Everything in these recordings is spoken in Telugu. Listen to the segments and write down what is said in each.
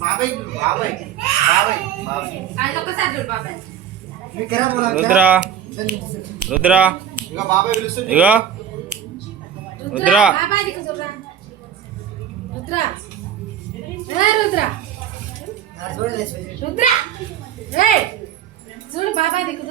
బాబాయ్ బాబాయ్ బాబాయ్ రుద్ర రుద్ర ఇక బాబాయ్ పిలుస్తుంది. ఇగో రుద్ర రుద్ర రుద్ర రుద్ర చూడు బాబాయ్ దిక్కు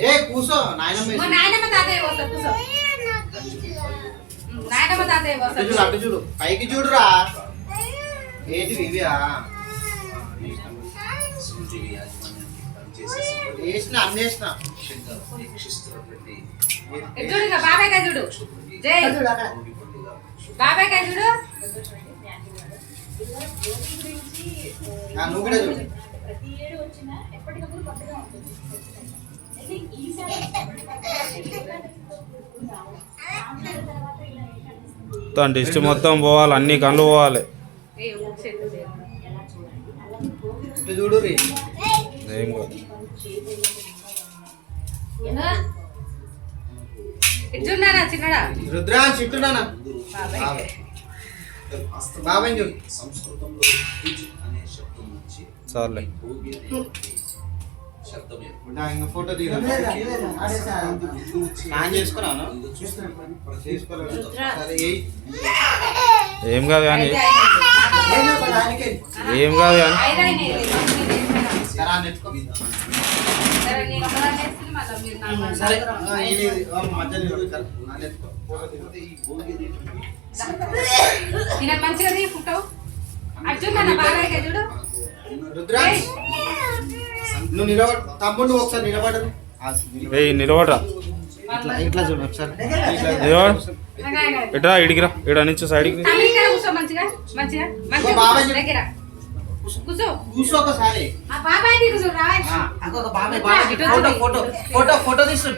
ఏ కూసో నాయనమ్మ నాయనమ్మ తాతయ్య పోతా కూర్చో నాయనమ్మ తాతయ్య పోతా చూడు అటు చూడు పైకి చూడురా ఏంటి ఇవియా వేసిన అన్నేసిన చూడు ఇక బాబాయ్ కాయ చూడు జై బాబాయ్ కాయ చూడు నువ్వు కూడా చూడు మొత్తం డిస్ట్ మొత్తం పోవాలి, అన్ని కళ్ళు పోవాలి. చూడు ఏం కాదు. చిన్నడా రుద్రా చిట్టున్నానా బాబాయ్ చూడు చాలే ఇంకా ఫోటో దిగా స్నాన్ చేసుకున్నాను ఏం కాదు కానీ ఏం కాదు కానీ మంచిగా ఫోటో అర్జున్ బాబాయ్ కాయ చూడు రుద్రా నువ్వు నిలబడు తమ్ముడు నువ్వు ఒకసారి నిలబడరు నిలబడరా ఇట్లా చూడు ఒకసారి ఇట్రా ఇడికిరా ఇడ నుంచి సైడ్కి కూర్చో మంచిగా మంచిగా బాబాయ్ దగ్గర కూర్చో కూర్చో ఒకసారి బాబాయ్ బాబాయ్ ఫోటో ఫోటో ఫోటో ఫోటో తీసు